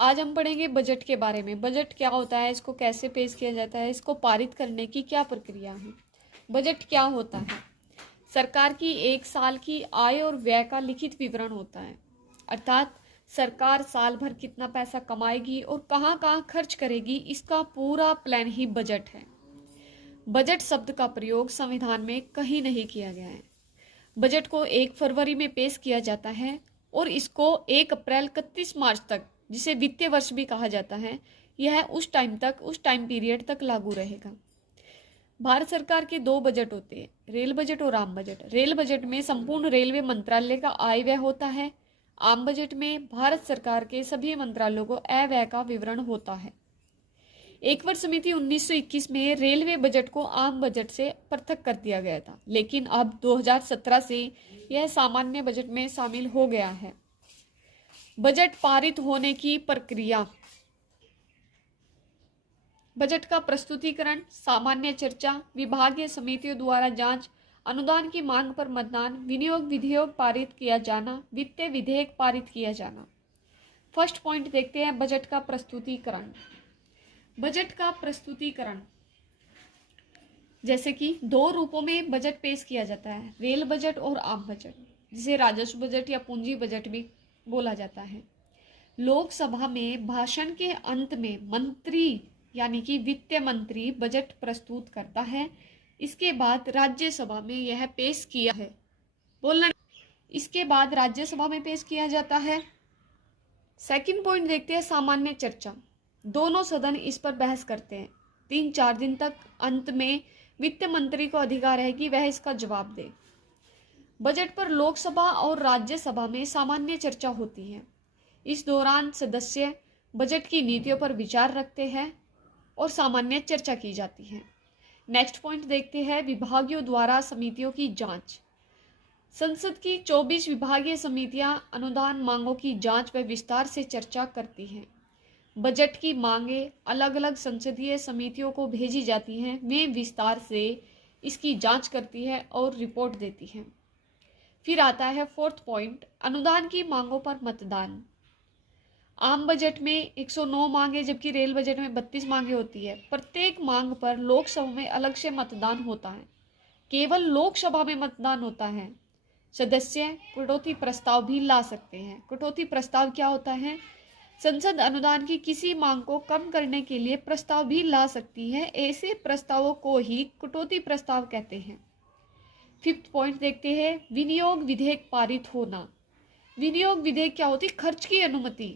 आज हम पढ़ेंगे बजट के बारे में। बजट क्या होता है, इसको कैसे पेश किया जाता है, इसको पारित करने की क्या प्रक्रिया है। बजट क्या होता है? सरकार की एक साल की आय और व्यय का लिखित विवरण होता है, अर्थात सरकार साल भर कितना पैसा कमाएगी और कहाँ कहाँ खर्च करेगी, इसका पूरा प्लान ही बजट है। बजट शब्द का प्रयोग संविधान में कहीं नहीं किया गया है। बजट को 1 फरवरी में पेश किया जाता है और इसको 1 अप्रैल 31 मार्च तक, जिसे वित्तीय वर्ष भी कहा जाता है, यह उस टाइम पीरियड तक लागू रहेगा। भारत सरकार के 2 बजट होते हैं, रेल बजट और आम बजट। रेल बजट में संपूर्ण रेलवे मंत्रालय का आय व्यय होता है। आम बजट में भारत सरकार के सभी मंत्रालयों को आय व्यय का विवरण होता है। एक वर्ष समिति 1921 में रेलवे बजट को आम बजट से पृथक कर दिया गया था, लेकिन अब 2017 से यह सामान्य बजट में शामिल हो गया है। बजट पारित होने की प्रक्रिया। बजट का प्रस्तुतिकरण, सामान्य चर्चा, विभागीय समितियों द्वारा जांच, अनुदान की मांग पर मतदान, विनियोग विधेयक पारित किया जाना, वित्तीय विधेयक पारित किया जाना। फर्स्ट पॉइंट देखते हैं, बजट का प्रस्तुतिकरण। बजट का प्रस्तुतिकरण जैसे कि 2 रूपों में बजट पेश किया जाता है, रेल बजट और आम बजट, जिसे राजस्व बजट या पूंजी बजट भी बोला जाता है। लोकसभा में भाषण के अंत में मंत्री यानी कि वित्त मंत्री बजट प्रस्तुत करता है। इसके बाद राज्यसभा में यह पेश किया है बोलना इसके बाद राज्यसभा में पेश किया जाता है। सेकंड पॉइंट देखते हैं, सामान्य चर्चा। दोनों सदन इस पर बहस करते हैं 3-4 दिन तक। अंत में वित्त मंत्री को अधिकार है कि वह इसका जवाब दे। बजट पर लोकसभा और राज्यसभा में सामान्य चर्चा होती है। इस दौरान सदस्य बजट की नीतियों पर विचार रखते हैं और सामान्य चर्चा की जाती है। नेक्स्ट पॉइंट देखते हैं, विभागों द्वारा समितियों की जांच। संसद की 24 विभागीय समितियां अनुदान मांगों की जांच व विस्तार से चर्चा करती हैं। बजट की मांगें अलग अलग संसदीय समितियों को भेजी जाती हैं, वे विस्तार से इसकी जांच करती है और रिपोर्ट देती हैं। फिर आता है फोर्थ पॉइंट, अनुदान की मांगों पर मतदान। आम बजट में 109 मांगे जबकि रेल बजट में 32 मांगे होती है। प्रत्येक मांग पर लोकसभा में अलग से मतदान होता है। केवल लोकसभा में मतदान होता है। सदस्य कटौती प्रस्ताव भी ला सकते हैं। कटौती प्रस्ताव क्या होता है? संसद अनुदान की किसी मांग को कम करने के लिए प्रस्ताव भी ला सकती है। ऐसे प्रस्तावों को ही कटौती प्रस्ताव कहते हैं। फिफ्थ पॉइंट देखते हैं, विनियोग विधेयक पारित होना। विनियोग विधेयक क्या होती है? खर्च की अनुमति।